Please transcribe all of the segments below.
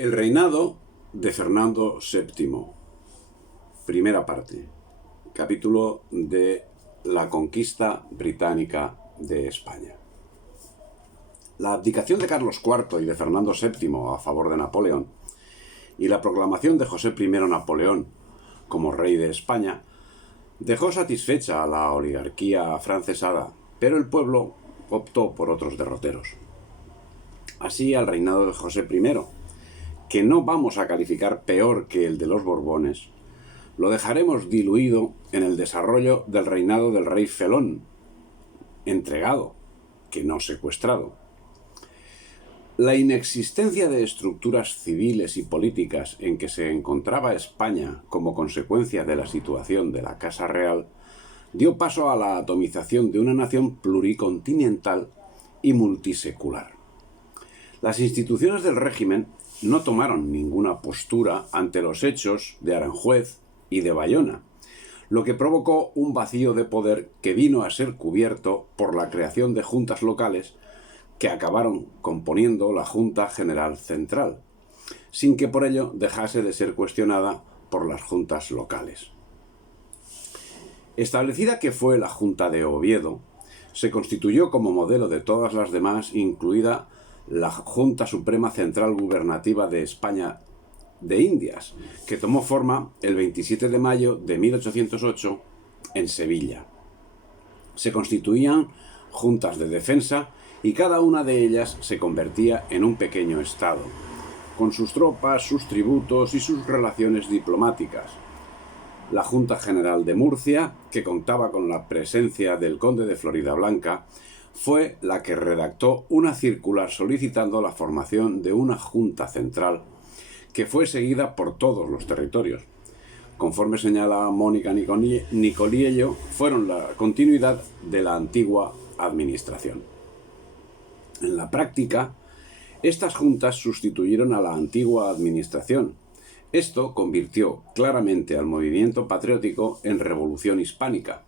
El reinado de Fernando VII. Primera parte. Capítulo de la conquista británica de España. La abdicación de Carlos IV y de Fernando VII a favor de Napoleón y la proclamación de José I Napoleón como rey de España dejó satisfecha a la oligarquía afrancesada, pero el pueblo optó por otros derroteros. Así, al reinado de José I, que no vamos a calificar peor que el de los Borbones, lo dejaremos diluido en el desarrollo del reinado del rey Felón, entregado, que no secuestrado. La inexistencia de estructuras civiles y políticas en que se encontraba España como consecuencia de la situación de la Casa Real dio paso a la atomización de una nación pluricontinental y multisecular. Las instituciones del régimen no tomaron ninguna postura ante los hechos de Aranjuez y de Bayona, lo que provocó un vacío de poder que vino a ser cubierto por la creación de juntas locales que acabaron componiendo la Junta General Central, sin que por ello dejase de ser cuestionada por las juntas locales. Establecida que fue la Junta de Oviedo, se constituyó como modelo de todas las demás, incluida la Junta Suprema Central Gubernativa de España de Indias, que tomó forma el 27 de mayo de 1808 en Sevilla. Se constituían juntas de defensa y cada una de ellas se convertía en un pequeño estado, con sus tropas, sus tributos y sus relaciones diplomáticas. La Junta General de Murcia, que contaba con la presencia del conde de Floridablanca, fue la que redactó una circular solicitando la formación de una Junta Central, que fue seguida por todos los territorios. Conforme señala Mónica Nicoliello, fueron la continuidad de la antigua administración. En la práctica, estas juntas sustituyeron a la antigua administración. Esto convirtió claramente al movimiento patriótico en revolución hispánica,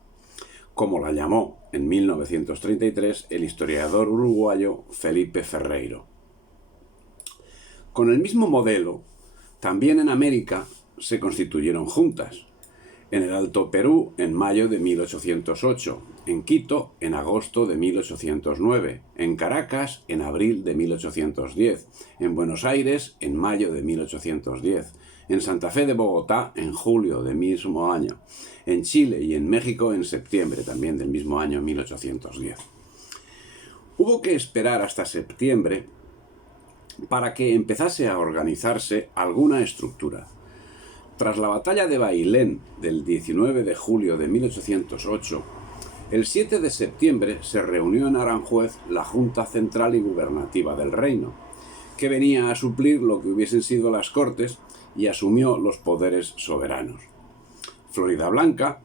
como la llamó en 1933 el historiador uruguayo Felipe Ferreiro. Con el mismo modelo, también en América se constituyeron juntas. En el Alto Perú en mayo de 1808, en Quito en agosto de 1809, en Caracas en abril de 1810, en Buenos Aires en mayo de 1810, en Santa Fe de Bogotá en julio del mismo año, en Chile y en México en septiembre también del mismo año 1810. Hubo que esperar hasta septiembre para que empezase a organizarse alguna estructura. Tras la batalla de Bailén del 19 de julio de 1808, el 7 de septiembre se reunió en Aranjuez la Junta Central y Gubernativa del Reino, que venía a suplir lo que hubiesen sido las Cortes y asumió los poderes soberanos. Floridablanca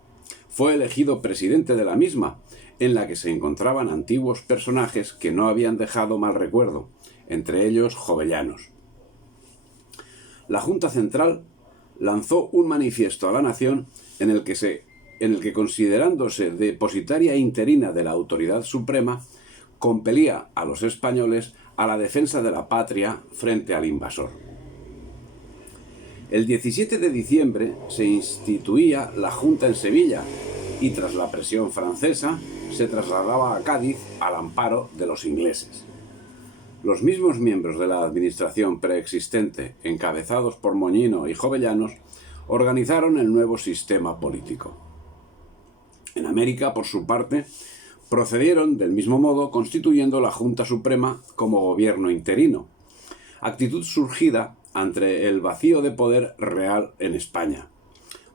fue elegido presidente de la misma, en la que se encontraban antiguos personajes que no habían dejado mal recuerdo, entre ellos Jovellanos. La Junta Central lanzó un manifiesto a la nación en el que considerándose depositaria interina de la autoridad suprema, compelía a los españoles a la defensa de la patria frente al invasor. El 17 de diciembre se instituía la Junta en Sevilla y tras la presión francesa se trasladaba a Cádiz al amparo de los ingleses. Los mismos miembros de la administración preexistente, encabezados por Moñino y Jovellanos, organizaron el nuevo sistema político. En América, por su parte, procedieron del mismo modo constituyendo la Junta Suprema como gobierno interino, actitud surgida ante el vacío de poder real en España,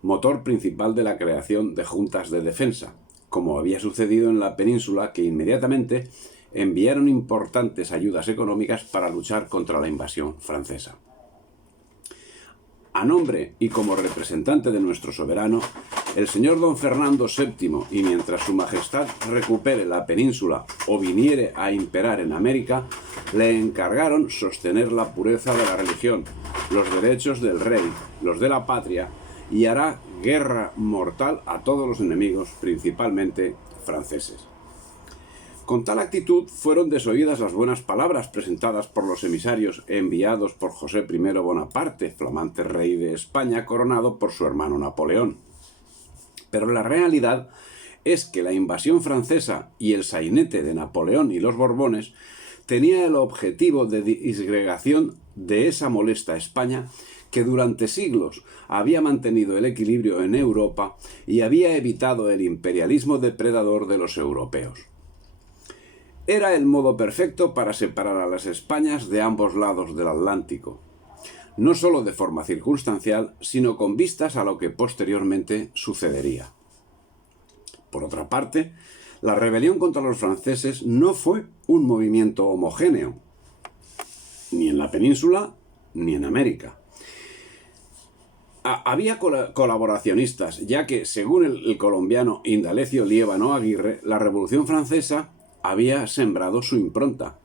motor principal de la creación de juntas de defensa, como había sucedido en la península, que inmediatamente enviaron importantes ayudas económicas para luchar contra la invasión francesa. A nombre y como representante de nuestro soberano, el señor don Fernando VII, y mientras su majestad recupere la península o viniere a imperar en América, le encargaron sostener la pureza de la religión, los derechos del rey, los de la patria, y hará guerra mortal a todos los enemigos, principalmente franceses. Con tal actitud fueron desoídas las buenas palabras presentadas por los emisarios enviados por José I Bonaparte, flamante rey de España, coronado por su hermano Napoleón. Pero la realidad es que la invasión francesa y el sainete de Napoleón y los Borbones tenía el objetivo de disgregación de esa molesta España que durante siglos había mantenido el equilibrio en Europa y había evitado el imperialismo depredador de los europeos. Era el modo perfecto para separar a las Españas de ambos lados del Atlántico, no solo de forma circunstancial, sino con vistas a lo que posteriormente sucedería. Por otra parte, la rebelión contra los franceses no fue un movimiento homogéneo, ni en la península ni en América. Había colaboracionistas, ya que, según el colombiano Indalecio Liévano Aguirre, la Revolución Francesa había sembrado su impronta.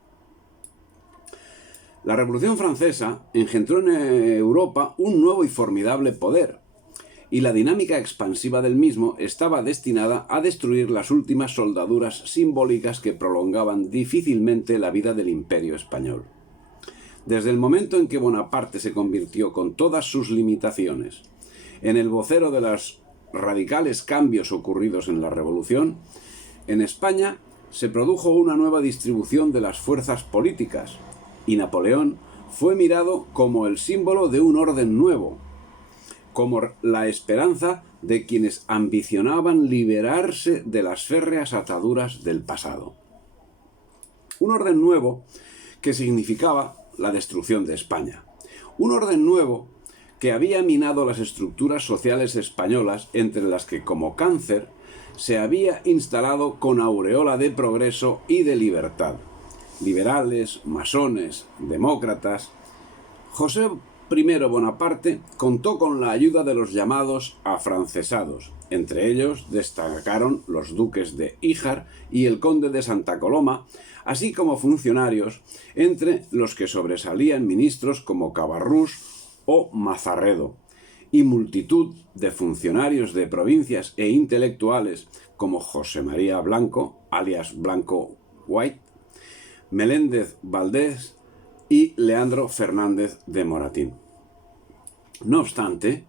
La Revolución Francesa engendró en Europa un nuevo y formidable poder, y la dinámica expansiva del mismo estaba destinada a destruir las últimas soldaduras simbólicas que prolongaban difícilmente la vida del Imperio español. Desde el momento en que Bonaparte se convirtió con todas sus limitaciones en el vocero de los radicales cambios ocurridos en la Revolución, en España se produjo una nueva distribución de las fuerzas políticas y Napoleón fue mirado como el símbolo de un orden nuevo, como la esperanza de quienes ambicionaban liberarse de las férreas ataduras del pasado. Un orden nuevo que significaba la destrucción de España. Un orden nuevo que había minado las estructuras sociales españolas, entre las que, como cáncer, se había instalado con aureola de progreso y de libertad. Liberales, masones, demócratas. José I Bonaparte contó con la ayuda de los llamados afrancesados. Entre ellos destacaron los duques de Híjar y el conde de Santa Coloma, así como funcionarios, entre los que sobresalían ministros como Cabarrús o Mazarredo, y multitud de funcionarios de provincias e intelectuales como José María Blanco, alias Blanco White, Meléndez Valdés y Leandro Fernández de Moratín. No obstante,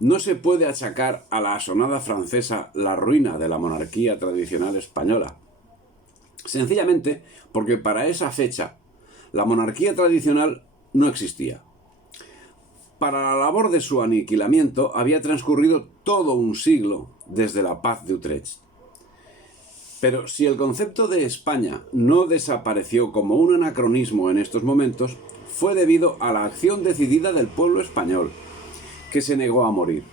no se puede achacar a la asonada francesa la ruina de la monarquía tradicional española, sencillamente porque para esa fecha la monarquía tradicional no existía. Para la labor de su aniquilamiento había transcurrido todo un siglo desde la Paz de Utrecht. Pero si el concepto de España no desapareció como un anacronismo en estos momentos, fue debido a la acción decidida del pueblo español, que se negó a morir.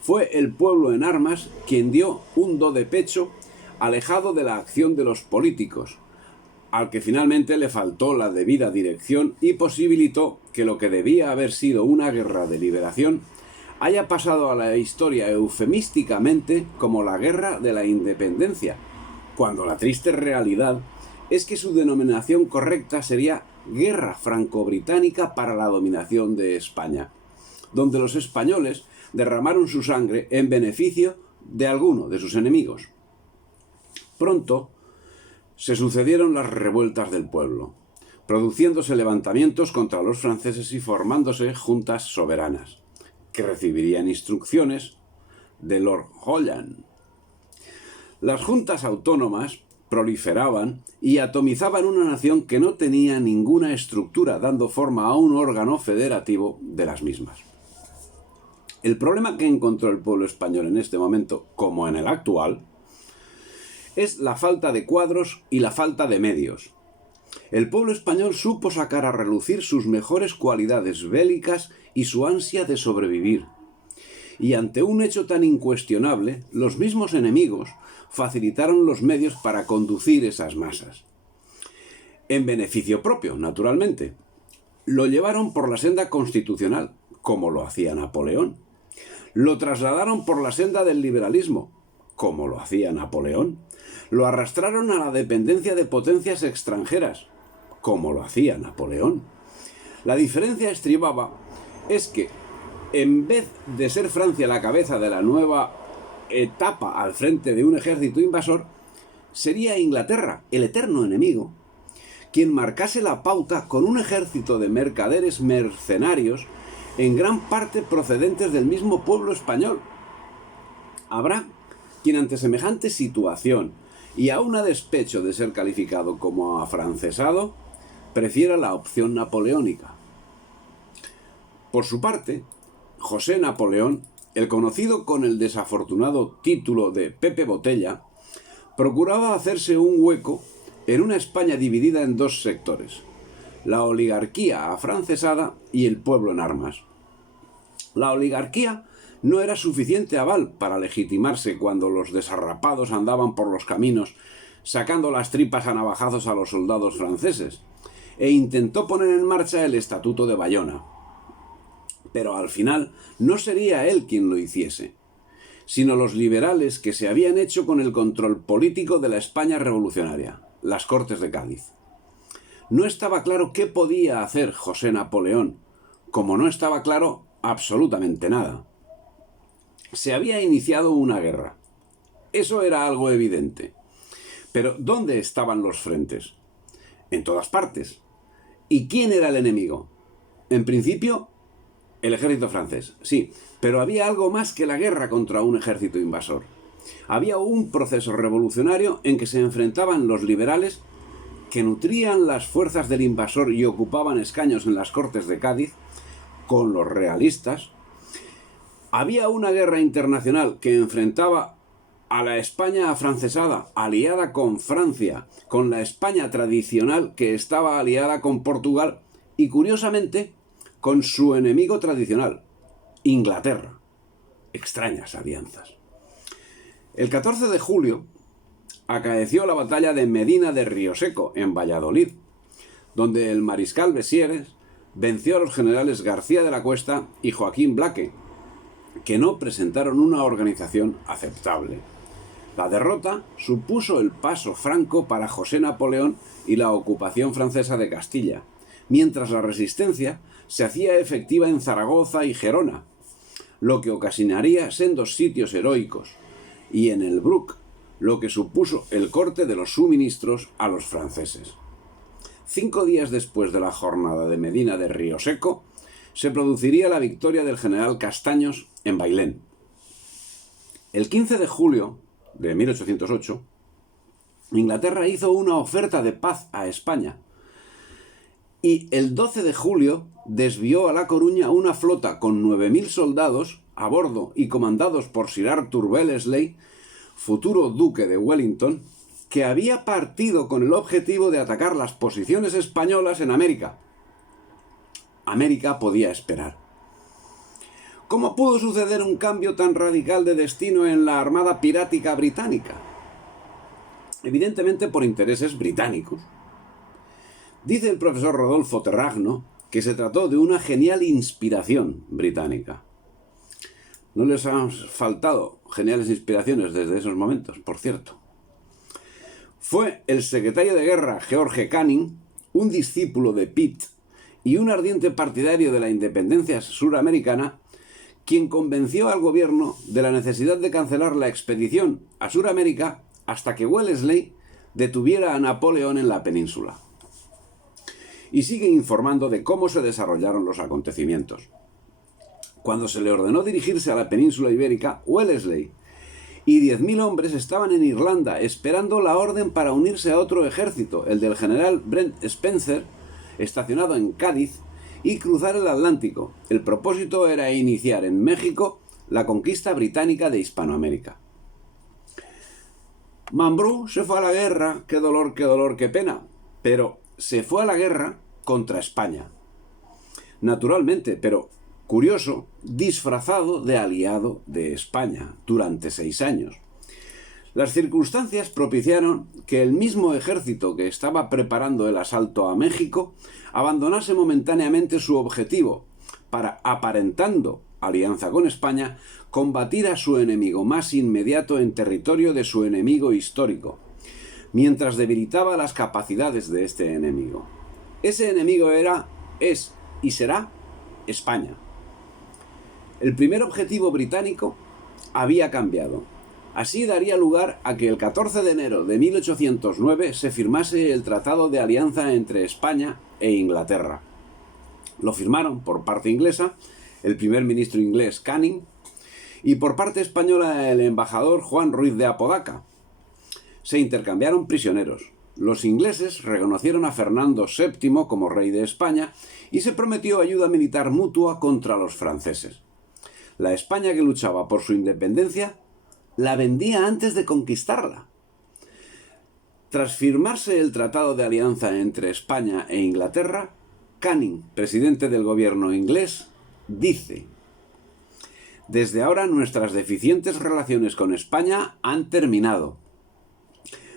Fue el pueblo en armas quien dio un do de pecho alejado de la acción de los políticos, al que finalmente le faltó la debida dirección y posibilitó que lo que debía haber sido una guerra de liberación haya pasado a la historia eufemísticamente como la Guerra de la Independencia, cuando la triste realidad es que su denominación correcta sería Guerra Franco-Británica para la dominación de España, donde los españoles derramaron su sangre en beneficio de alguno de sus enemigos. Pronto se sucedieron las revueltas del pueblo, produciéndose levantamientos contra los franceses y formándose juntas soberanas, que recibirían instrucciones de Lord Holland. Las juntas autónomas proliferaban y atomizaban una nación que no tenía ninguna estructura, dando forma a un órgano federativo de las mismas. El problema que encontró el pueblo español en este momento, como en el actual, es la falta de cuadros y la falta de medios. El pueblo español supo sacar a relucir sus mejores cualidades bélicas y su ansia de sobrevivir. Y ante un hecho tan incuestionable, los mismos enemigos facilitaron los medios para conducir esas masas. En beneficio propio, naturalmente. Lo llevaron por la senda constitucional, como lo hacía Napoleón. Lo trasladaron por la senda del liberalismo, como lo hacía Napoleón. Lo arrastraron a la dependencia de potencias extranjeras, como lo hacía Napoleón. La diferencia estribaba es que, en vez de ser Francia la cabeza de la nueva etapa al frente de un ejército invasor, sería Inglaterra, el eterno enemigo, quien marcase la pauta con un ejército de mercaderes mercenarios, en gran parte procedentes del mismo pueblo español. Habrá quien ante semejante situación, y aun a despecho de ser calificado como afrancesado, prefiera la opción napoleónica. Por su parte, José Napoleón, el conocido con el desafortunado título de Pepe Botella, procuraba hacerse un hueco en una España dividida en dos sectores: la oligarquía afrancesada y el pueblo en armas. La oligarquía no era suficiente aval para legitimarse cuando los desarrapados andaban por los caminos sacando las tripas a navajazos a los soldados franceses, e intentó poner en marcha el Estatuto de Bayona. Pero al final no sería él quien lo hiciese, sino los liberales que se habían hecho con el control político de la España revolucionaria, las Cortes de Cádiz. No estaba claro qué podía hacer José Napoleón, como no estaba claro absolutamente nada. Se había iniciado una guerra. Eso era algo evidente. Pero ¿dónde estaban los frentes? En todas partes. ¿Y quién era el enemigo? En principio, el ejército francés, sí, pero había algo más que la guerra contra un ejército invasor. Había un proceso revolucionario en que se enfrentaban los liberales, que nutrían las fuerzas del invasor y ocupaban escaños en las Cortes de Cádiz, con los realistas. Había una guerra internacional que enfrentaba a la España afrancesada, aliada con Francia, con la España tradicional que estaba aliada con Portugal y, curiosamente, con su enemigo tradicional, Inglaterra. Extrañas alianzas. El 14 de julio acaeció la batalla de Medina de Rioseco, en Valladolid, donde el mariscal Bessieres venció a los generales García de la Cuesta y Joaquín Blaque, que no presentaron una organización aceptable. La derrota supuso el paso franco para José Napoleón y la ocupación francesa de Castilla, mientras la resistencia se hacía efectiva en Zaragoza y Gerona, lo que ocasionaría sendos sitios heroicos, y en el Bruc, lo que supuso el corte de los suministros a los franceses. 5 días después de la jornada de Medina de Rioseco, se produciría la victoria del general Castaños en Bailén. El 15 de julio de 1808, Inglaterra hizo una oferta de paz a España, y el 12 de julio desvió a La Coruña una flota con 9.000 soldados a bordo y comandados por Sir Arthur Wellesley, futuro duque de Wellington, que había partido con el objetivo de atacar las posiciones españolas en América. América podía esperar. ¿Cómo pudo suceder un cambio tan radical de destino en la armada pirática británica? Evidentemente por intereses británicos. Dice el profesor Rodolfo Terragno que se trató de una genial inspiración británica. No les han faltado geniales inspiraciones desde esos momentos, por cierto. Fue el secretario de guerra George Canning, un discípulo de Pitt y un ardiente partidario de la independencia suramericana, quien convenció al gobierno de la necesidad de cancelar la expedición a Suramérica hasta que Wellesley detuviera a Napoleón en la península. Y sigue informando de cómo se desarrollaron los acontecimientos. Cuando se le ordenó dirigirse a la península ibérica, Wellesley y 10.000 hombres estaban en Irlanda esperando la orden para unirse a otro ejército, el del general Brent Spencer, estacionado en Cádiz, y cruzar el Atlántico. El propósito era iniciar en México la conquista británica de Hispanoamérica. Mambrú se fue a la guerra, qué dolor, qué pena, pero se fue a la guerra contra España. Naturalmente, pero curioso, disfrazado de aliado de España durante 6 años. Las circunstancias propiciaron que el mismo ejército que estaba preparando el asalto a México abandonase momentáneamente su objetivo para, aparentando alianza con España, combatir a su enemigo más inmediato en territorio de su enemigo histórico, mientras debilitaba las capacidades de este enemigo. Ese enemigo es y será España. El primer objetivo británico había cambiado. Así daría lugar a que el 14 de enero de 1809 se firmase el Tratado de Alianza entre España e Inglaterra. Lo firmaron por parte inglesa el primer ministro inglés Canning y por parte española el embajador Juan Ruiz de Apodaca. Se intercambiaron prisioneros. Los ingleses reconocieron a Fernando VII como rey de España y se prometió ayuda militar mutua contra los franceses. La España que luchaba por su independencia la vendía antes de conquistarla. Tras firmarse el Tratado de Alianza entre España e Inglaterra, Canning, presidente del gobierno inglés, dice: «Desde ahora nuestras deficientes relaciones con España han terminado.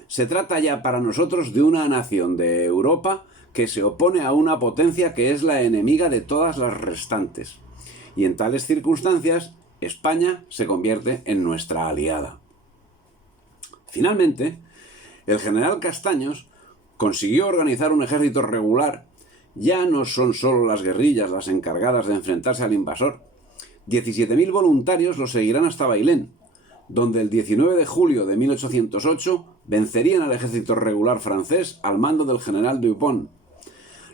Se trata ya para nosotros de una nación de Europa que se opone a una potencia que es la enemiga de todas las restantes. Y en tales circunstancias, España se convierte en nuestra aliada». Finalmente, el general Castaños consiguió organizar un ejército regular. Ya no son solo las guerrillas las encargadas de enfrentarse al invasor. 17.000 voluntarios lo seguirán hasta Bailén, donde el 19 de julio de 1808 vencerían al ejército regular francés al mando del general Dupont,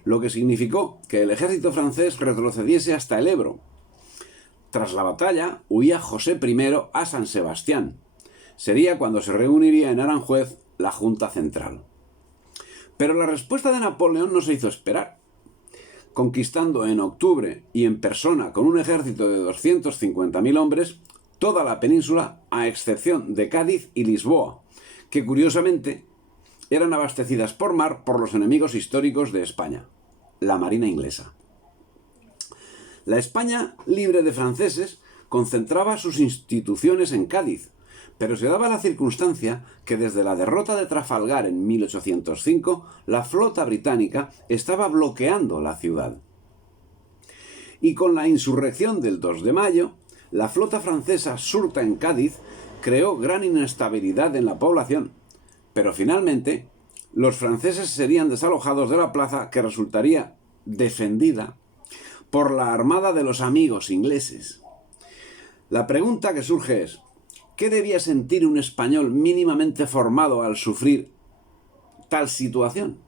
lo que significó que el ejército francés retrocediese hasta el Ebro. Tras la batalla, huía José I a San Sebastián. Sería cuando se reuniría en Aranjuez la Junta Central. Pero la respuesta de Napoleón no se hizo esperar. Conquistando en octubre y en persona con un ejército de 250.000 hombres toda la península, a excepción de Cádiz y Lisboa, que curiosamente eran abastecidas por mar por los enemigos históricos de España, la Marina inglesa. La España libre de franceses concentraba sus instituciones en Cádiz, pero se daba la circunstancia que desde la derrota de Trafalgar en 1805, la flota británica estaba bloqueando la ciudad. Y con la insurrección del 2 de mayo, la flota francesa surta en Cádiz creó gran inestabilidad en la población, pero finalmente los franceses serían desalojados de la plaza que resultaría defendida por la armada de los amigos ingleses. La pregunta que surge es: ¿qué debía sentir un español mínimamente formado al sufrir tal situación?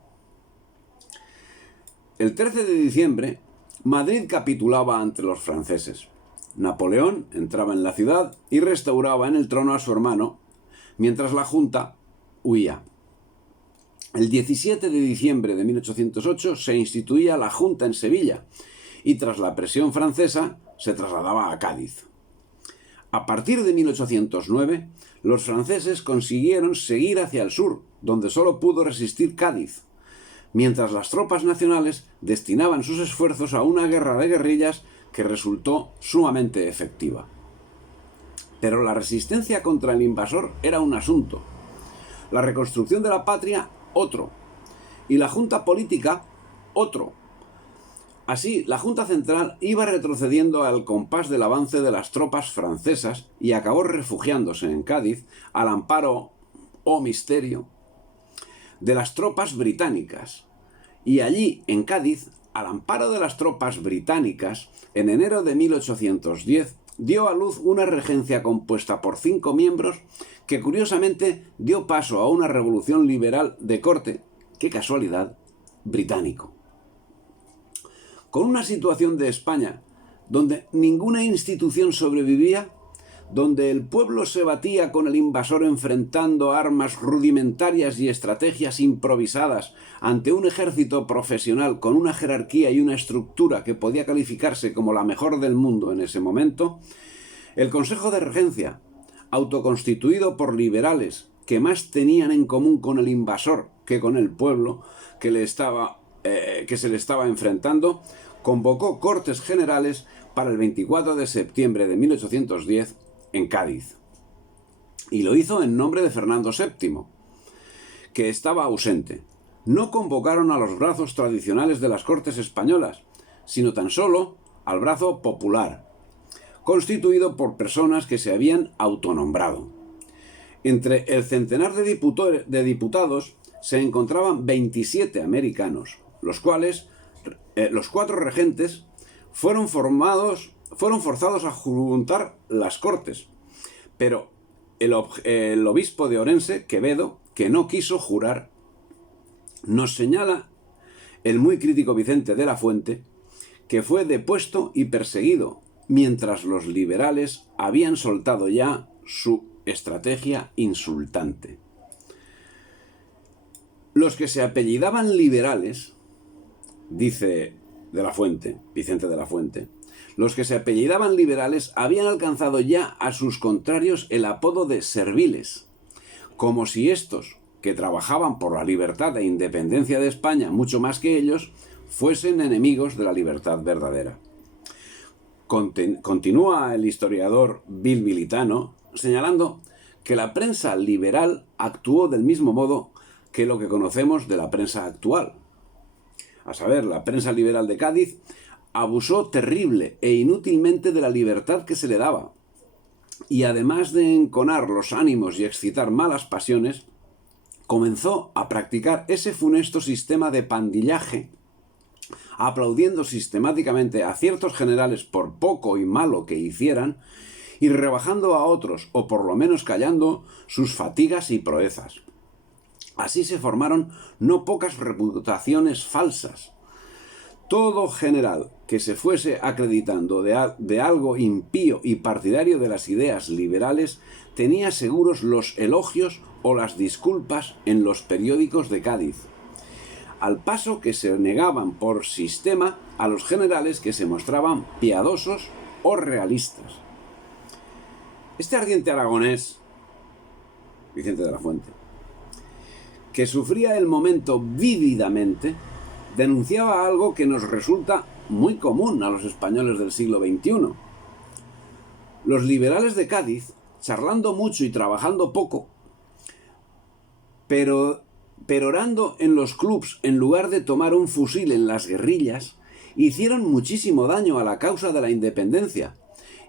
El 13 de diciembre, Madrid capitulaba ante los franceses. Napoleón entraba en la ciudad y restauraba en el trono a su hermano, mientras la Junta huía. El 17 de diciembre de 1808 se instituía la Junta en Sevilla y tras la presión francesa se trasladaba a Cádiz. A partir de 1809, los franceses consiguieron seguir hacia el sur, donde solo pudo resistir Cádiz, mientras las tropas nacionales destinaban sus esfuerzos a una guerra de guerrillas que resultó sumamente efectiva. Pero la resistencia contra el invasor era un asunto, la reconstrucción de la patria otro, y la junta política otro. Así, la Junta Central iba retrocediendo al compás del avance de las tropas francesas y acabó refugiándose en Cádiz al amparo, oh misterio, de las tropas británicas. Y allí, en Cádiz, al amparo de las tropas británicas, en enero de 1810, dio a luz una regencia compuesta por 5 miembros que curiosamente dio paso a una revolución liberal de corte, qué casualidad, británico. Con una situación de España donde ninguna institución sobrevivía, donde el pueblo se batía con el invasor enfrentando armas rudimentarias y estrategias improvisadas ante un ejército profesional con una jerarquía y una estructura que podía calificarse como la mejor del mundo en ese momento, el Consejo de Regencia, autoconstituido por liberales que más tenían en común con el invasor que con el pueblo que se le estaba enfrentando, convocó Cortes Generales para el 24 de septiembre de 1810 en Cádiz. Y lo hizo en nombre de Fernando VII, que estaba ausente. No convocaron a los brazos tradicionales de las Cortes españolas, sino tan solo al brazo popular, constituido por personas que se habían autonombrado. Entre el centenar de diputados se encontraban 27 americanos, los cuales los 4 regentes fueron forzados a juntar las Cortes, pero el obispo de Orense, Quevedo, que no quiso jurar. Nos señala el muy crítico Vicente de la Fuente, que fue depuesto y perseguido, mientras los liberales habían soltado ya su estrategia insultante. Los que se apellidaban liberales, dice de la Fuente, Vicente de la Fuente, los que se apellidaban liberales habían alcanzado ya a sus contrarios el apodo de serviles, como si estos, que trabajaban por la libertad e independencia de España mucho más que ellos, fuesen enemigos de la libertad verdadera. Continúa el historiador Bill Militano señalando que la prensa liberal actuó del mismo modo que lo que conocemos de la prensa actual. A saber, la prensa liberal de Cádiz abusó terrible e inútilmente de la libertad que se le daba, y además de enconar los ánimos y excitar malas pasiones, comenzó a practicar ese funesto sistema de pandillaje, aplaudiendo sistemáticamente a ciertos generales por poco y malo que hicieran, y rebajando a otros, o por lo menos callando, sus fatigas y proezas. Así se formaron no pocas reputaciones falsas. Todo general que se fuese acreditando de algo impío y partidario de las ideas liberales tenía seguros los elogios o las disculpas en los periódicos de Cádiz, al paso que se negaban por sistema a los generales que se mostraban piadosos o realistas. Este ardiente aragonés, Vicente de la Fuente, que sufría el momento vívidamente, denunciaba algo que nos resulta muy común a los españoles del siglo XXI. Los liberales de Cádiz, charlando mucho y trabajando poco, perorando en los clubs en lugar de tomar un fusil en las guerrillas, hicieron muchísimo daño a la causa de la independencia,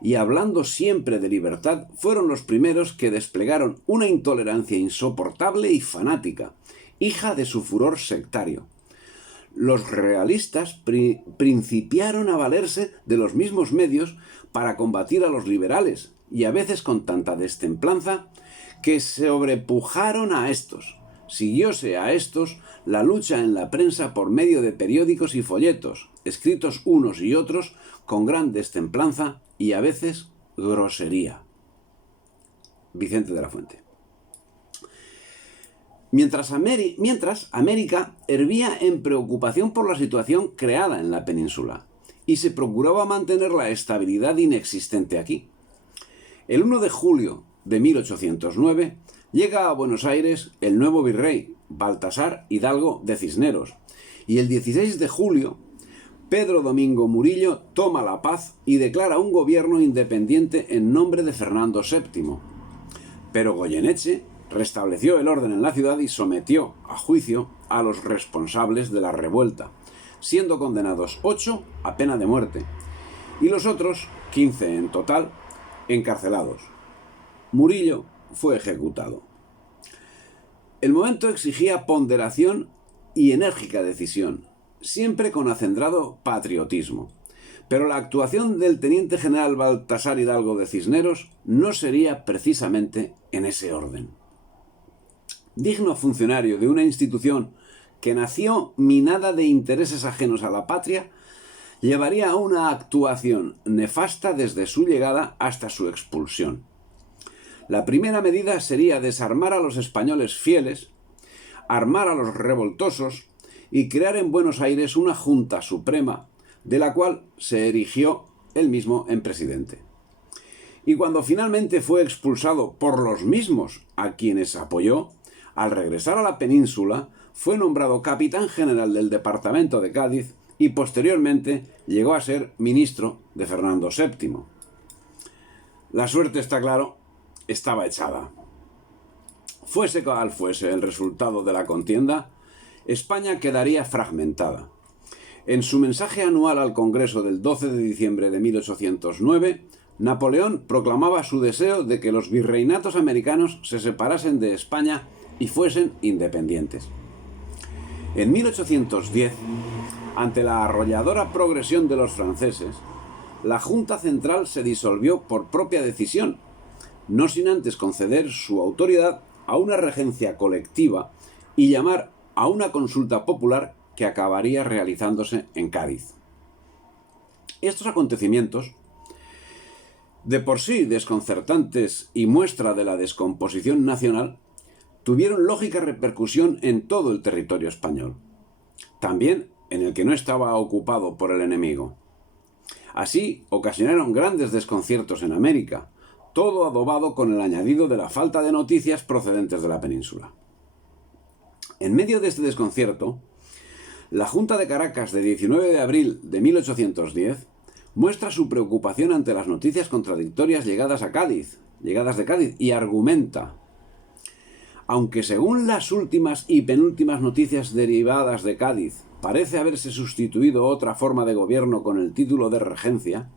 y hablando siempre de libertad, fueron los primeros que desplegaron una intolerancia insoportable y fanática, hija de su furor sectario. Los realistas principiaron a valerse de los mismos medios para combatir a los liberales, y a veces con tanta destemplanza que sobrepujaron a estos. Siguióse a estos la lucha en la prensa por medio de periódicos y folletos, escritos unos y otros con gran destemplanza y a veces grosería. Vicente de la Fuente. Mientras América hervía en preocupación por la situación creada en la península y se procuraba mantener la estabilidad inexistente aquí. El 1 de julio de 1809 llega a Buenos Aires el nuevo virrey, Baltasar Hidalgo de Cisneros, y el 16 de julio Pedro Domingo Murillo toma la paz y declara un gobierno independiente en nombre de Fernando VII. Pero Goyeneche restableció el orden en la ciudad y sometió a juicio a los responsables de la revuelta, siendo condenados 8 a pena de muerte, y los otros, 15 en total, encarcelados. Murillo fue ejecutado. El momento exigía ponderación y enérgica decisión, siempre con acendrado patriotismo. Pero la actuación del teniente general Baltasar Hidalgo de Cisneros no sería precisamente en ese orden. Digno funcionario de una institución que nació minada de intereses ajenos a la patria, llevaría una actuación nefasta desde su llegada hasta su expulsión. La primera medida sería desarmar a los españoles fieles, armar a los revoltosos y crear en Buenos Aires una Junta Suprema, de la cual se erigió él mismo en presidente. Y cuando finalmente fue expulsado por los mismos a quienes apoyó, al regresar a la península, fue nombrado capitán general del departamento de Cádiz y posteriormente llegó a ser ministro de Fernando VII. La suerte, está claro, estaba echada. Fuese cual fuese el resultado de la contienda, España quedaría fragmentada. En su mensaje anual al Congreso del 12 de diciembre de 1809, Napoleón proclamaba su deseo de que los virreinatos americanos se separasen de España y fuesen independientes. En 1810, ante la arrolladora progresión de los franceses, la Junta Central se disolvió por propia decisión, no sin antes conceder su autoridad a una regencia colectiva y llamar a una consulta popular que acabaría realizándose en Cádiz. Estos acontecimientos, de por sí desconcertantes y muestra de la descomposición nacional, tuvieron lógica repercusión en todo el territorio español, también en el que no estaba ocupado por el enemigo. Así ocasionaron grandes desconciertos en América, todo adobado con el añadido de la falta de noticias procedentes de la península. En medio de este desconcierto, la Junta de Caracas de 19 de abril de 1810 muestra su preocupación ante las noticias contradictorias llegadas de Cádiz, y argumenta: aunque según las últimas y penúltimas noticias derivadas de Cádiz parece haberse sustituido otra forma de gobierno con el título de regencia,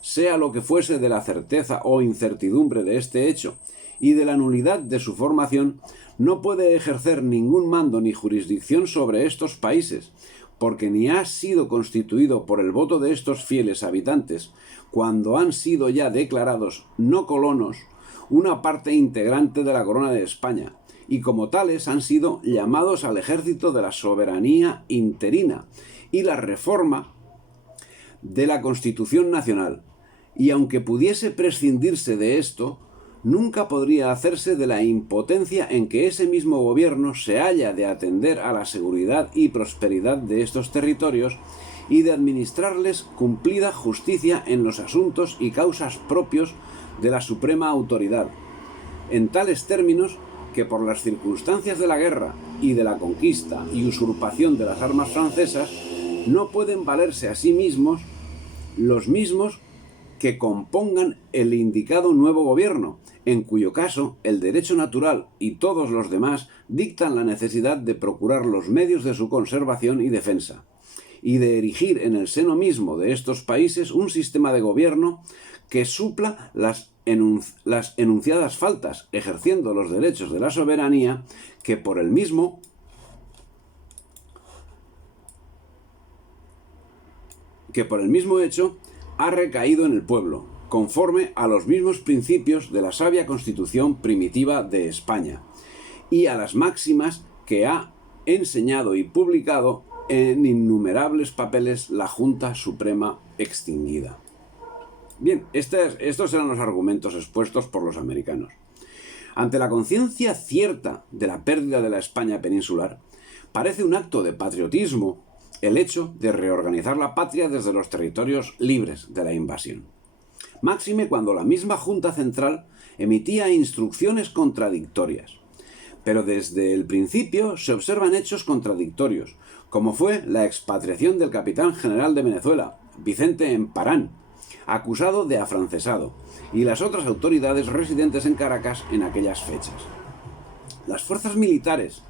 sea lo que fuese de la certeza o incertidumbre de este hecho y de la nulidad de su formación, no puede ejercer ningún mando ni jurisdicción sobre estos países, porque ni ha sido constituido por el voto de estos fieles habitantes, cuando han sido ya declarados no colonos, una parte integrante de la corona de España, y como tales han sido llamados al ejército de la soberanía interina y la reforma de la Constitución Nacional, y aunque pudiese prescindirse de esto, nunca podría hacerse de la impotencia en que ese mismo gobierno se halla de atender a la seguridad y prosperidad de estos territorios y de administrarles cumplida justicia en los asuntos y causas propios de la suprema autoridad, en tales términos que por las circunstancias de la guerra y de la conquista y usurpación de las armas francesas no pueden valerse a sí mismos los mismos que compongan el indicado nuevo gobierno, en cuyo caso el derecho natural y todos los demás dictan la necesidad de procurar los medios de su conservación y defensa, y de erigir en el seno mismo de estos países un sistema de gobierno que supla las enunciadas faltas, ejerciendo los derechos de la soberanía que por el mismo hecho ha recaído en el pueblo, conforme a los mismos principios de la sabia Constitución primitiva de España y a las máximas que ha enseñado y publicado en innumerables papeles la Junta Suprema extinguida. Bien, estos eran los argumentos expuestos por los americanos. Ante la conciencia cierta de la pérdida de la España peninsular, parece un acto de patriotismo el hecho de reorganizar la patria desde los territorios libres de la invasión. Máxime cuando la misma Junta Central emitía instrucciones contradictorias. Pero desde el principio se observan hechos contradictorios, como fue la expatriación del capitán general de Venezuela, Vicente Emparán, acusado de afrancesado, y las otras autoridades residentes en Caracas en aquellas fechas. Las fuerzas militares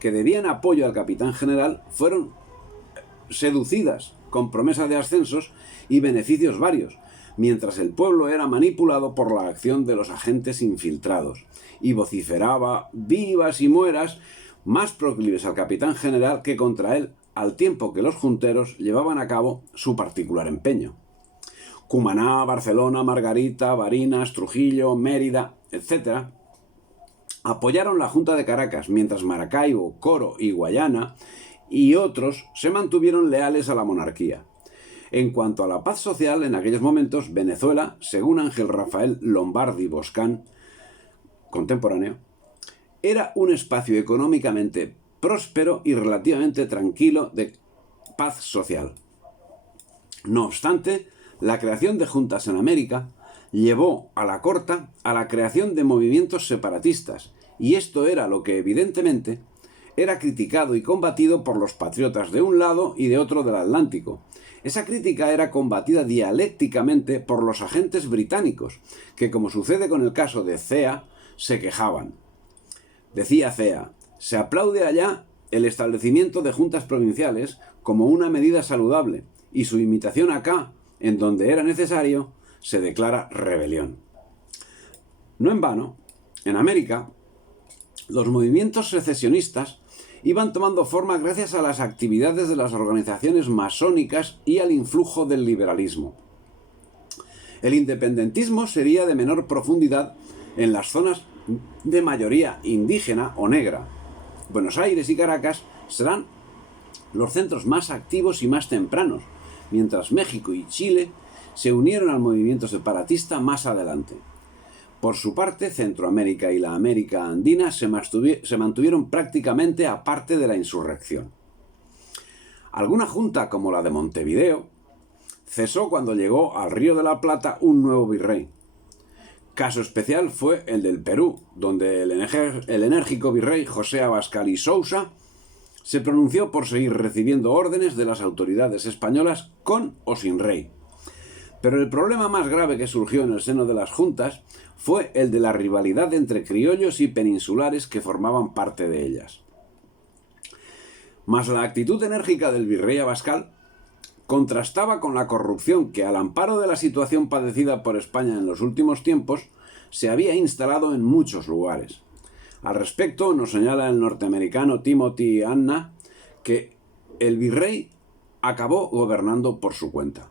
que debían apoyo al capitán general fueron seducidas con promesa de ascensos y beneficios varios, mientras el pueblo era manipulado por la acción de los agentes infiltrados, y vociferaba vivas y mueras más proclives al capitán general que contra él, al tiempo que los junteros llevaban a cabo su particular empeño. Cumaná, Barcelona, Margarita, Barinas, Trujillo, Mérida, etc., apoyaron la Junta de Caracas, mientras Maracaibo, Coro y Guayana y otros se mantuvieron leales a la monarquía. En cuanto a la paz social, en aquellos momentos, Venezuela, según Ángel Rafael Lombardi Boscán, contemporáneo, era un espacio económicamente próspero y relativamente tranquilo de paz social. No obstante, la creación de juntas en América llevó a la corta a la creación de movimientos separatistas, y esto era lo que evidentemente era criticado y combatido por los patriotas de un lado y de otro del Atlántico. Esa crítica era combatida dialécticamente por los agentes británicos, que, como sucede con el caso de Cea, se quejaban. Decía Cea: se aplaude allá el establecimiento de juntas provinciales como una medida saludable, y su imitación acá, en donde era necesario, se declara rebelión. No en vano, en América, los movimientos secesionistas iban tomando forma gracias a las actividades de las organizaciones masónicas y al influjo del liberalismo. El independentismo sería de menor profundidad en las zonas de mayoría indígena o negra. Buenos Aires y Caracas serán los centros más activos y más tempranos, mientras México y Chile se unieron al movimiento separatista más adelante. Por su parte, Centroamérica y la América andina se mantuvieron prácticamente aparte de la insurrección. Alguna junta, como la de Montevideo, cesó cuando llegó al Río de la Plata un nuevo virrey. Caso especial fue el del Perú, donde el enérgico virrey José Abascal y Sousa se pronunció por seguir recibiendo órdenes de las autoridades españolas con o sin rey. Pero el problema más grave que surgió en el seno de las juntas fue el de la rivalidad entre criollos y peninsulares que formaban parte de ellas. Mas la actitud enérgica del virrey Abascal contrastaba con la corrupción que, al amparo de la situación padecida por España en los últimos tiempos, se había instalado en muchos lugares. Al respecto, nos señala el norteamericano Timothy Anna que el virrey acabó gobernando por su cuenta.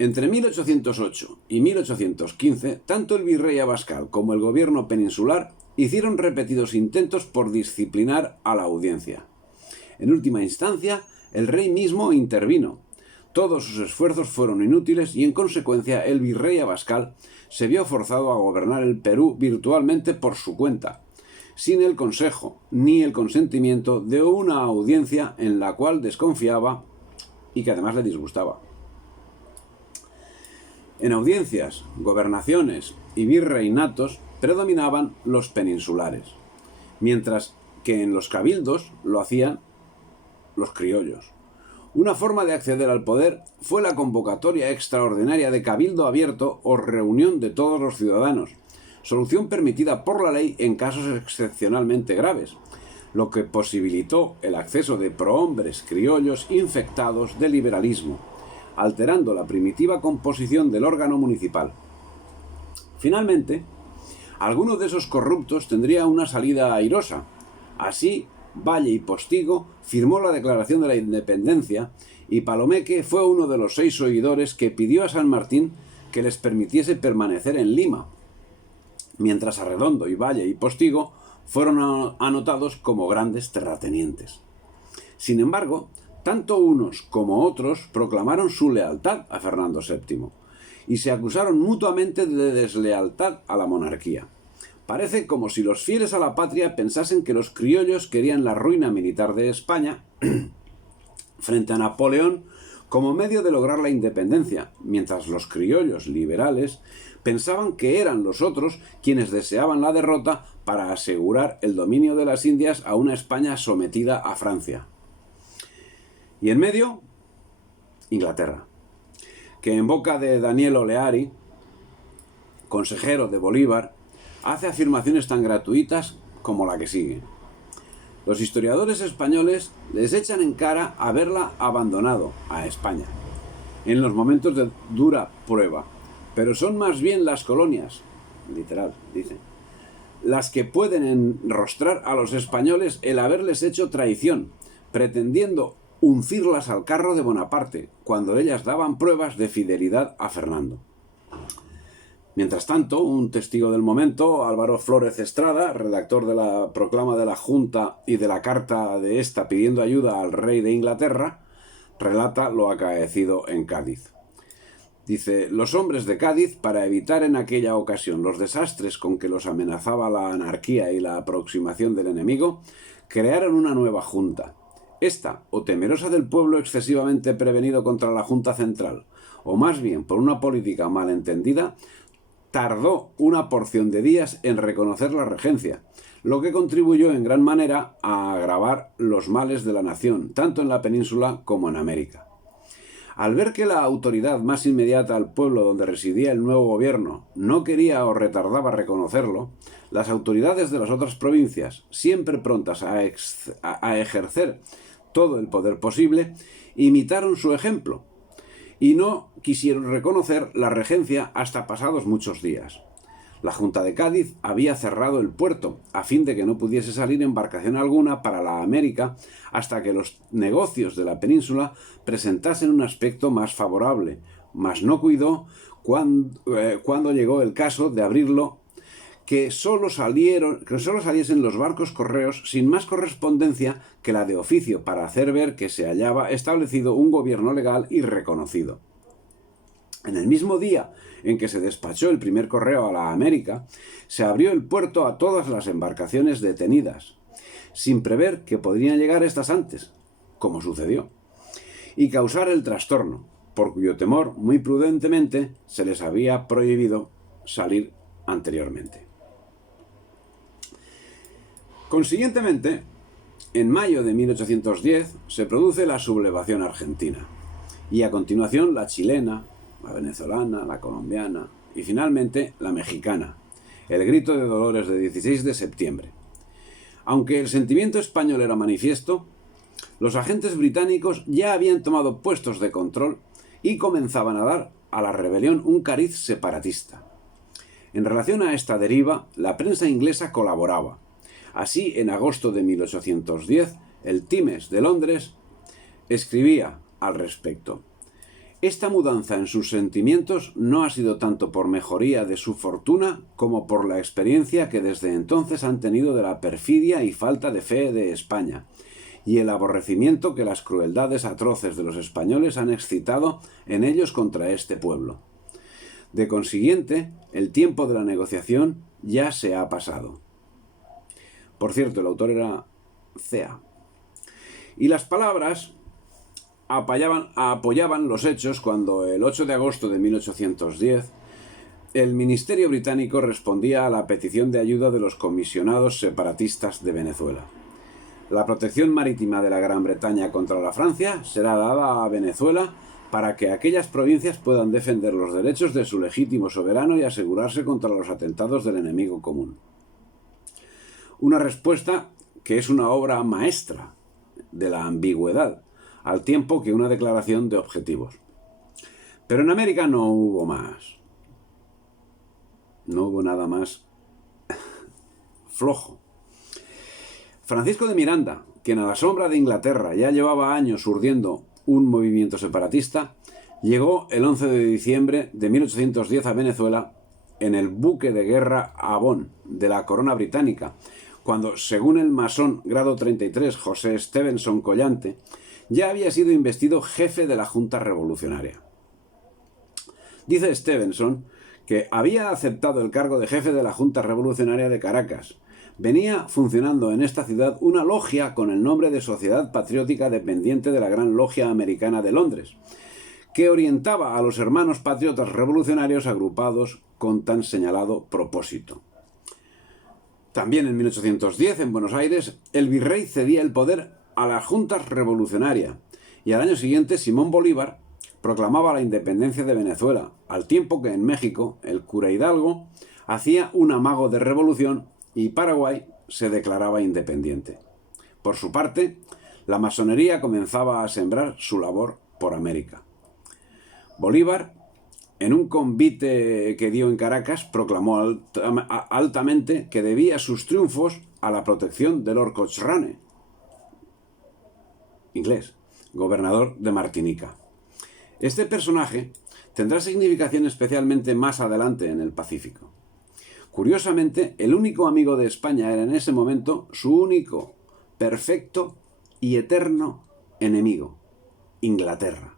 Entre 1808 y 1815, tanto el virrey Abascal como el gobierno peninsular hicieron repetidos intentos por disciplinar a la audiencia. En última instancia, el rey mismo intervino. Todos sus esfuerzos fueron inútiles y, en consecuencia, el virrey Abascal se vio forzado a gobernar el Perú virtualmente por su cuenta, sin el consejo ni el consentimiento de una audiencia en la cual desconfiaba y que además le disgustaba. En audiencias, gobernaciones y virreinatos predominaban los peninsulares, mientras que en los cabildos lo hacían los criollos. Una forma de acceder al poder fue la convocatoria extraordinaria de cabildo abierto o reunión de todos los ciudadanos, solución permitida por la ley en casos excepcionalmente graves, lo que posibilitó el acceso de prohombres criollos infectados de liberalismo, alterando la primitiva composición del órgano municipal. Finalmente, alguno de esos corruptos tendría una salida airosa. Así, Valle y Postigo firmó la Declaración de la Independencia y Palomeque fue uno de los 6 oidores que pidió a San Martín que les permitiese permanecer en Lima, mientras Arredondo y Valle y Postigo fueron anotados como grandes terratenientes. Sin embargo, tanto unos como otros proclamaron su lealtad a Fernando VII y se acusaron mutuamente de deslealtad a la monarquía. Parece como si los fieles a la patria pensasen que los criollos querían la ruina militar de España frente a Napoleón como medio de lograr la independencia, mientras los criollos liberales pensaban que eran los otros quienes deseaban la derrota para asegurar el dominio de las Indias a una España sometida a Francia. Y en medio, Inglaterra, que en boca de Daniel Oleari, consejero de Bolívar, hace afirmaciones tan gratuitas como la que sigue. Los historiadores españoles les echan en cara haberla abandonado a España en los momentos de dura prueba, pero son más bien las colonias, literal, dicen, las que pueden enrostrar a los españoles el haberles hecho traición, pretendiendo uncirlas al carro de Bonaparte, cuando ellas daban pruebas de fidelidad a Fernando. Mientras tanto, un testigo del momento, Álvaro Flórez Estrada, redactor de la proclama de la Junta y de la carta de esta pidiendo ayuda al rey de Inglaterra, relata lo acaecido en Cádiz. Dice: los hombres de Cádiz, para evitar en aquella ocasión los desastres con que los amenazaba la anarquía y la aproximación del enemigo, crearon una nueva junta. Esta, o temerosa del pueblo excesivamente prevenido contra la Junta Central, o más bien por una política mal entendida, tardó una porción de días en reconocer la regencia, lo que contribuyó en gran manera a agravar los males de la nación, tanto en la península como en América. Al ver que la autoridad más inmediata al pueblo donde residía el nuevo gobierno no quería o retardaba reconocerlo, las autoridades de las otras provincias, siempre prontas a ejercer todo el poder posible, imitaron su ejemplo y no quisieron reconocer la regencia hasta pasados muchos días. La Junta de Cádiz había cerrado el puerto a fin de que no pudiese salir embarcación alguna para la América hasta que los negocios de la península presentasen un aspecto más favorable, mas no cuidó cuando llegó el caso de abrirlo que solo saliesen los barcos correos sin más correspondencia que la de oficio para hacer ver que se hallaba establecido un gobierno legal y reconocido. En el mismo día en que se despachó el primer correo a la América, se abrió el puerto a todas las embarcaciones detenidas, sin prever que podrían llegar estas antes, como sucedió, y causar el trastorno, por cuyo temor, muy prudentemente, se les había prohibido salir anteriormente. Consiguientemente, en mayo de 1810 se produce la sublevación argentina, y a continuación la chilena, la venezolana, la colombiana y finalmente la mexicana, el grito de Dolores de 16 de septiembre. Aunque el sentimiento español era manifiesto, los agentes británicos ya habían tomado puestos de control y comenzaban a dar a la rebelión un cariz separatista. En relación a esta deriva, la prensa inglesa colaboraba. Así, en agosto de 1810, el Times de Londres escribía al respecto: esta mudanza en sus sentimientos no ha sido tanto por mejoría de su fortuna como por la experiencia que desde entonces han tenido de la perfidia y falta de fe de España, y el aborrecimiento que las crueldades atroces de los españoles han excitado en ellos contra este pueblo. De consiguiente, el tiempo de la negociación ya se ha pasado. Por cierto, el autor era Cea. Y las palabras apoyaban los hechos cuando el 8 de agosto de 1810 el Ministerio británico respondía a la petición de ayuda de los comisionados separatistas de Venezuela. La protección marítima de la Gran Bretaña contra la Francia será dada a Venezuela para que aquellas provincias puedan defender los derechos de su legítimo soberano y asegurarse contra los atentados del enemigo común. Una respuesta que es una obra maestra de la ambigüedad, al tiempo que una declaración de objetivos. Pero en América no hubo más. No hubo nada más flojo. Francisco de Miranda, quien a la sombra de Inglaterra ya llevaba años urdiendo un movimiento separatista, llegó el 11 de diciembre de 1810 a Venezuela en el buque de guerra Avon de la corona británica, cuando, según el masón grado 33 José Stevenson Collante, ya había sido investido jefe de la Junta Revolucionaria. Dice Stevenson que había aceptado el cargo de jefe de la Junta Revolucionaria de Caracas. Venía funcionando en esta ciudad una logia con el nombre de Sociedad Patriótica dependiente de la Gran Logia Americana de Londres, que orientaba a los hermanos patriotas revolucionarios agrupados con tan señalado propósito. También en 1810, en Buenos Aires, el virrey cedía el poder a la Junta Revolucionaria, y al año siguiente Simón Bolívar proclamaba la independencia de Venezuela, al tiempo que en México el cura Hidalgo hacía un amago de revolución y Paraguay se declaraba independiente. Por su parte, la masonería comenzaba a sembrar su labor por América. Bolívar, en un convite que dio en Caracas, proclamó altamente que debía sus triunfos a la protección de Lord Cochrane, inglés, gobernador de Martinica. Este personaje tendrá significación especialmente más adelante en el Pacífico. Curiosamente, el único amigo de España era en ese momento su único, perfecto y eterno enemigo, Inglaterra.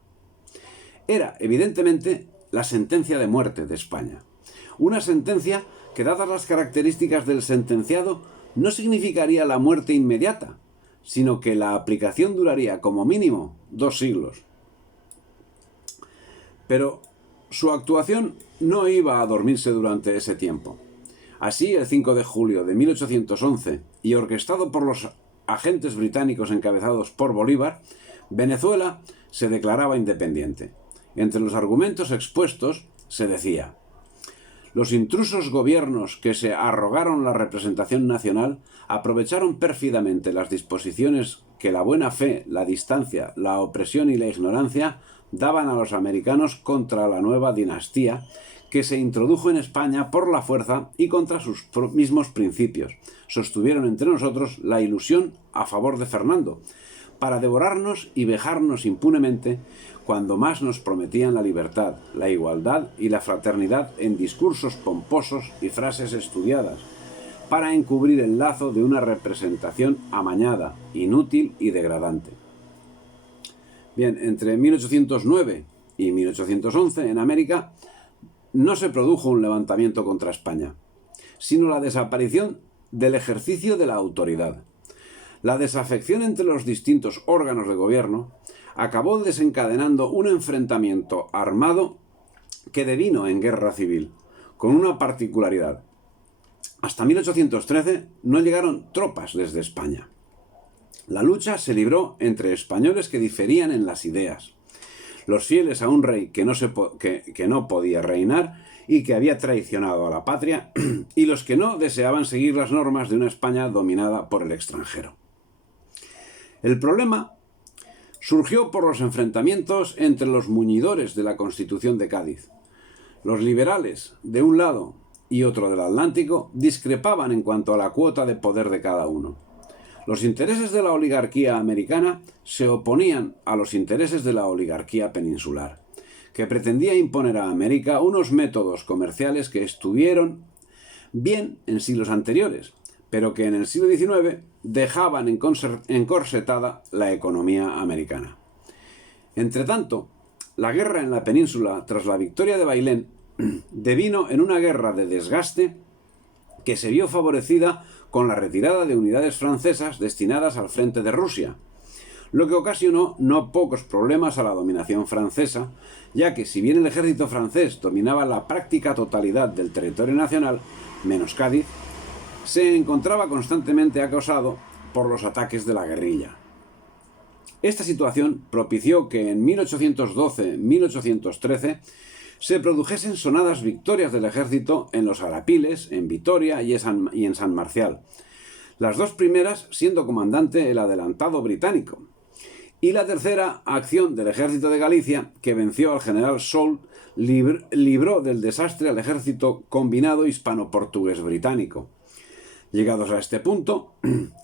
Era, evidentemente, la sentencia de muerte de España. Una sentencia que, dadas las características del sentenciado, no significaría la muerte inmediata, sino que la aplicación duraría como mínimo 2 siglos. Pero su actuación no iba a dormirse durante ese tiempo. Así, el 5 de julio de 1811, y orquestado por los agentes británicos encabezados por Bolívar, Venezuela se declaraba independiente. Entre los argumentos expuestos se decía: los intrusos gobiernos que se arrogaron la representación nacional aprovecharon pérfidamente las disposiciones que la buena fe, la distancia, la opresión y la ignorancia daban a los americanos contra la nueva dinastía que se introdujo en España por la fuerza y contra sus mismos principios. Sostuvieron entre nosotros la ilusión a favor de Fernando, para devorarnos y vejarnos impunemente cuando más nos prometían la libertad, la igualdad y la fraternidad en discursos pomposos y frases estudiadas, para encubrir el lazo de una representación amañada, inútil y degradante. Bien, entre 1809 y 1811 en América no se produjo un levantamiento contra España, sino la desaparición del ejercicio de la autoridad. La desafección entre los distintos órganos de gobierno acabó desencadenando un enfrentamiento armado que devino en guerra civil, con una particularidad. Hasta 1813 no llegaron tropas desde España. La lucha se libró entre españoles que diferían en las ideas, los fieles a un rey que no podía reinar y que había traicionado a la patria, y los que no deseaban seguir las normas de una España dominada por el extranjero. El problema surgió por los enfrentamientos entre los muñidores de la Constitución de Cádiz. Los liberales, de un lado y otro del Atlántico, discrepaban en cuanto a la cuota de poder de cada uno. Los intereses de la oligarquía americana se oponían a los intereses de la oligarquía peninsular, que pretendía imponer a América unos métodos comerciales que estuvieron bien en siglos anteriores, pero que en el siglo XIX dejaban encorsetada la economía americana. Entretanto, la guerra en la península, tras la victoria de Bailén, devino en una guerra de desgaste que se vio favorecida con la retirada de unidades francesas destinadas al frente de Rusia, lo que ocasionó no pocos problemas a la dominación francesa, ya que si bien el ejército francés dominaba la práctica totalidad del territorio nacional, menos Cádiz, se encontraba constantemente acosado por los ataques de la guerrilla. Esta situación propició que en 1812-1813 se produjesen sonadas victorias del ejército en los Arapiles, en Vitoria y en San Marcial, las dos primeras siendo comandante el adelantado británico, y la tercera acción del ejército de Galicia, que venció al general Soult, libró del desastre al ejército combinado hispano-portugués británico. Llegados a este punto,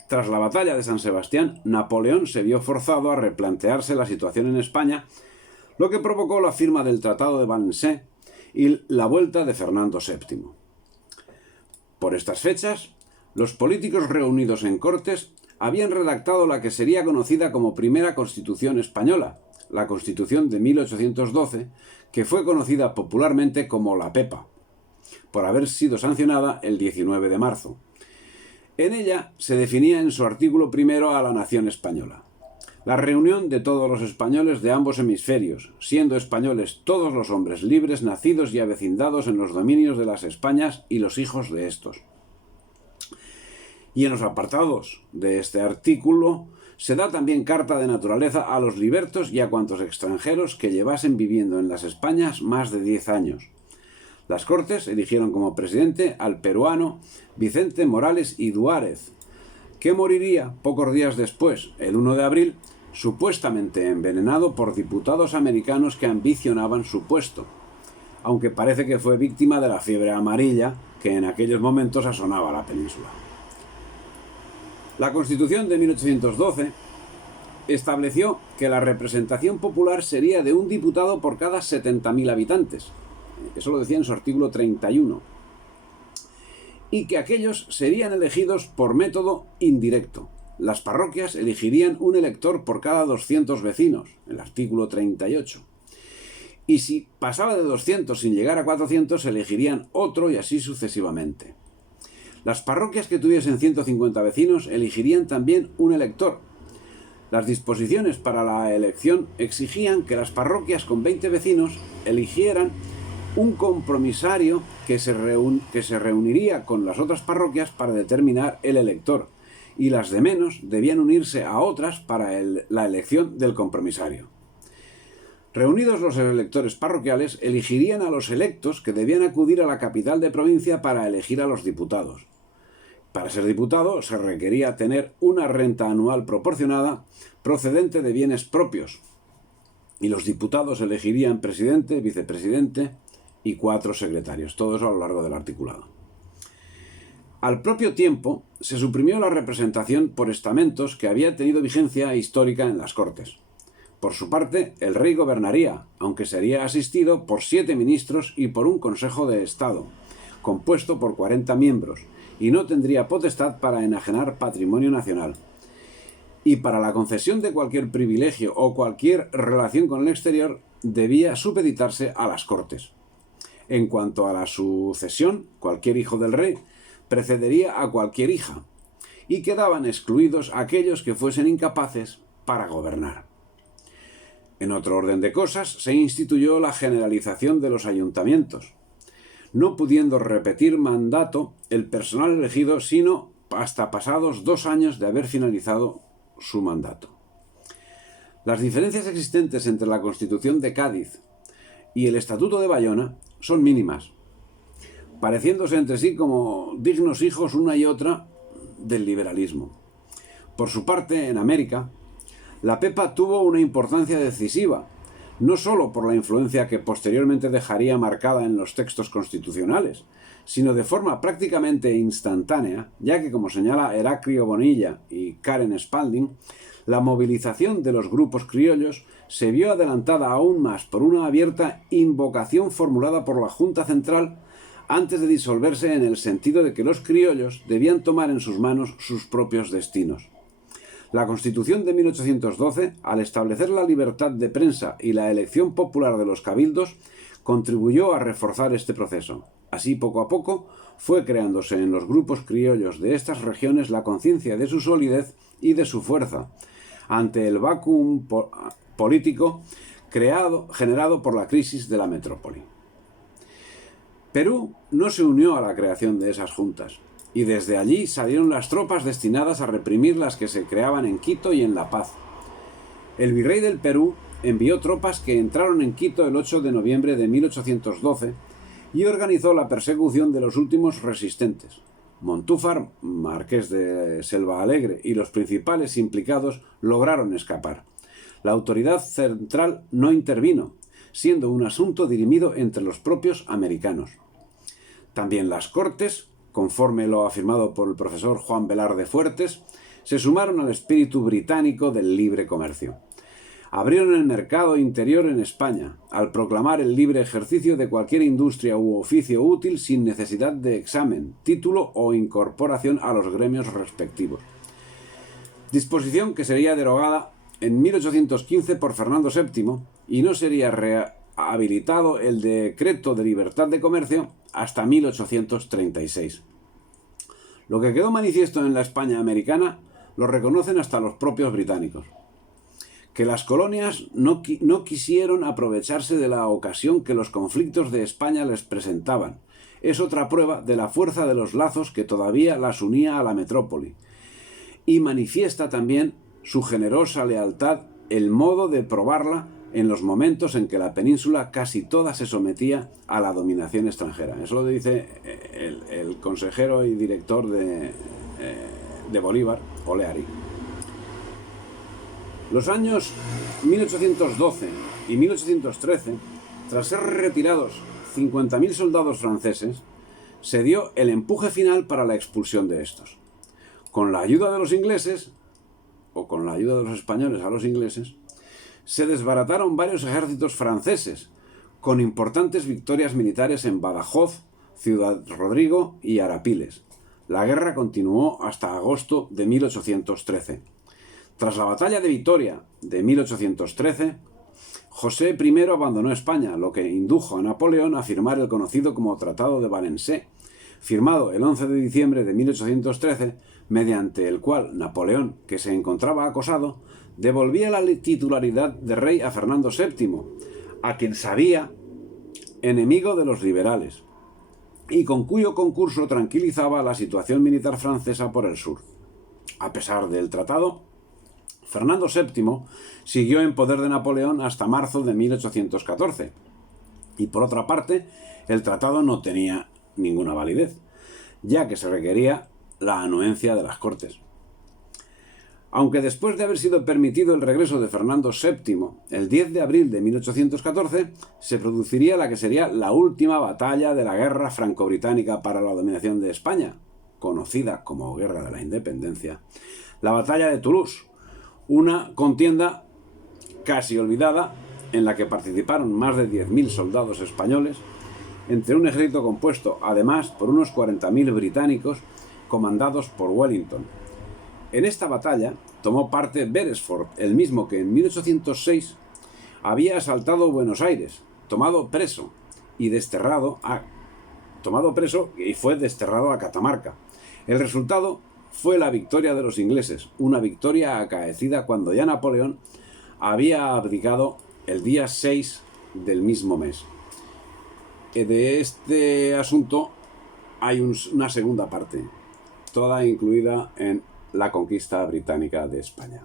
tras la batalla de San Sebastián, Napoleón se vio forzado a replantearse la situación en España, lo que provocó la firma del Tratado de Wannsee y la vuelta de Fernando VII. Por estas fechas, los políticos reunidos en Cortes habían redactado la que sería conocida como Primera Constitución Española, la Constitución de 1812, que fue conocida popularmente como la Pepa, por haber sido sancionada el 19 de marzo. En ella se definía en su artículo primero a la nación española: la reunión de todos los españoles de ambos hemisferios, siendo españoles todos los hombres libres, nacidos y avecindados en los dominios de las Españas y los hijos de estos. Y en los apartados de este artículo se da también carta de naturaleza a los libertos y a cuantos extranjeros que llevasen viviendo en las Españas más de 10 años. Las Cortes eligieron como presidente al peruano Vicente Morales y Duárez, que moriría pocos días después, el 1 de abril, supuestamente envenenado por diputados americanos que ambicionaban su puesto, aunque parece que fue víctima de la fiebre amarilla que en aquellos momentos asonaba la península. La Constitución de 1812 estableció que la representación popular sería de un diputado por cada 70.000 habitantes. Eso lo decía en su artículo 31. Y que aquellos serían elegidos por método indirecto. Las parroquias elegirían un elector por cada 200 vecinos, el artículo 38. Y si pasaba de 200 sin llegar a 400, elegirían otro y así sucesivamente. Las parroquias que tuviesen 150 vecinos elegirían también un elector. Las disposiciones para la elección exigían que las parroquias con 20 vecinos eligieran un compromisario que se reuniría con las otras parroquias para determinar el elector, y las de menos debían unirse a otras para la elección del compromisario. Reunidos los electores parroquiales, elegirían a los electos, que debían acudir a la capital de provincia para elegir a los diputados. Para ser diputado se requería tener una renta anual proporcionada procedente de bienes propios, y los diputados elegirían presidente, vicepresidente y 4 secretarios, todo eso a lo largo del articulado. Al propio tiempo, se suprimió la representación por estamentos que había tenido vigencia histórica en las Cortes. Por su parte, el rey gobernaría, aunque sería asistido por 7 ministros y por un Consejo de Estado, compuesto por 40 miembros, y no tendría potestad para enajenar patrimonio nacional. Y para la concesión de cualquier privilegio o cualquier relación con el exterior, debía supeditarse a las Cortes. En cuanto a la sucesión, cualquier hijo del rey precedería a cualquier hija, y quedaban excluidos aquellos que fuesen incapaces para gobernar. En otro orden de cosas, se instituyó la generalización de los ayuntamientos, no pudiendo repetir mandato el personal elegido sino hasta pasados 2 años de haber finalizado su mandato. Las diferencias existentes entre la Constitución de Cádiz y el Estatuto de Bayona son mínimas, pareciéndose entre sí como dignos hijos una y otra del liberalismo. Por su parte, en América, la PEPA tuvo una importancia decisiva, no sólo por la influencia que posteriormente dejaría marcada en los textos constitucionales, sino de forma prácticamente instantánea, ya que, como señala Heraclio Bonilla y Karen Spalding, la movilización de los grupos criollos se vio adelantada aún más por una abierta invocación formulada por la Junta Central antes de disolverse, en el sentido de que los criollos debían tomar en sus manos sus propios destinos. La Constitución de 1812, al establecer la libertad de prensa y la elección popular de los cabildos, contribuyó a reforzar este proceso. Así, poco a poco, fue creándose en los grupos criollos de estas regiones la conciencia de su solidez y de su fuerza, ante el vacuum político generado por la crisis de la metrópoli. Perú no se unió a la creación de esas juntas, y desde allí salieron las tropas destinadas a reprimir las que se creaban en Quito y en La Paz. El virrey del Perú envió tropas que entraron en Quito el 8 de noviembre de 1812 y organizó la persecución de los últimos resistentes. Montúfar, marqués de Selva Alegre, y los principales implicados lograron escapar. La autoridad central no intervino, siendo un asunto dirimido entre los propios americanos. También las Cortes, conforme lo afirmado por el profesor Juan Velarde Fuertes, se sumaron al espíritu británico del libre comercio. Abrieron el mercado interior en España, al proclamar el libre ejercicio de cualquier industria u oficio útil sin necesidad de examen, título o incorporación a los gremios respectivos. Disposición que sería derogada en 1815 por Fernando VII y no sería rehabilitado el Decreto de Libertad de Comercio hasta 1836. Lo que quedó manifiesto en la España americana lo reconocen hasta los propios británicos. Que las colonias no quisieron aprovecharse de la ocasión que los conflictos de España les presentaban es otra prueba de la fuerza de los lazos que todavía las unía a la metrópoli, y manifiesta también su generosa lealtad el modo de probarla en los momentos en que la península casi toda se sometía a la dominación extranjera. Eso lo dice el consejero y director de Bolívar, Oleari. Los años 1812 y 1813, tras ser retirados 50.000 soldados franceses, se dio el empuje final para la expulsión de estos. Con la ayuda de los ingleses, o con la ayuda de los españoles a los ingleses, se desbarataron varios ejércitos franceses, con importantes victorias militares en Badajoz, Ciudad Rodrigo y Arapiles. La guerra continuó hasta agosto de 1813. Tras la batalla de Vitoria de 1813, José I abandonó España, lo que indujo a Napoleón a firmar el conocido como Tratado de Valencé, firmado el 11 de diciembre de 1813, mediante el cual Napoleón, que se encontraba acosado, devolvía la titularidad de rey a Fernando VII, a quien sabía enemigo de los liberales, y con cuyo concurso tranquilizaba la situación militar francesa por el sur. A pesar del tratado, Fernando VII siguió en poder de Napoleón hasta marzo de 1814, y por otra parte, el tratado no tenía ninguna validez, ya que se requería la anuencia de las Cortes. Aunque después de haber sido permitido el regreso de Fernando VII, el 10 de abril de 1814, se produciría la que sería la última batalla de la guerra franco-británica para la dominación de España, conocida como Guerra de la Independencia, la batalla de Toulouse, una contienda casi olvidada, en la que participaron más de 10.000 soldados españoles, entre un ejército compuesto además por unos 40.000 británicos comandados por Wellington. En esta batalla tomó parte Beresford, el mismo que en 1806 había asaltado Buenos Aires, tomado preso y fue desterrado a Catamarca. El resultado fue la victoria de los ingleses, una victoria acaecida cuando ya Napoleón había abdicado el día 6 del mismo mes. De este asunto hay una segunda parte, toda incluida en la conquista británica de España.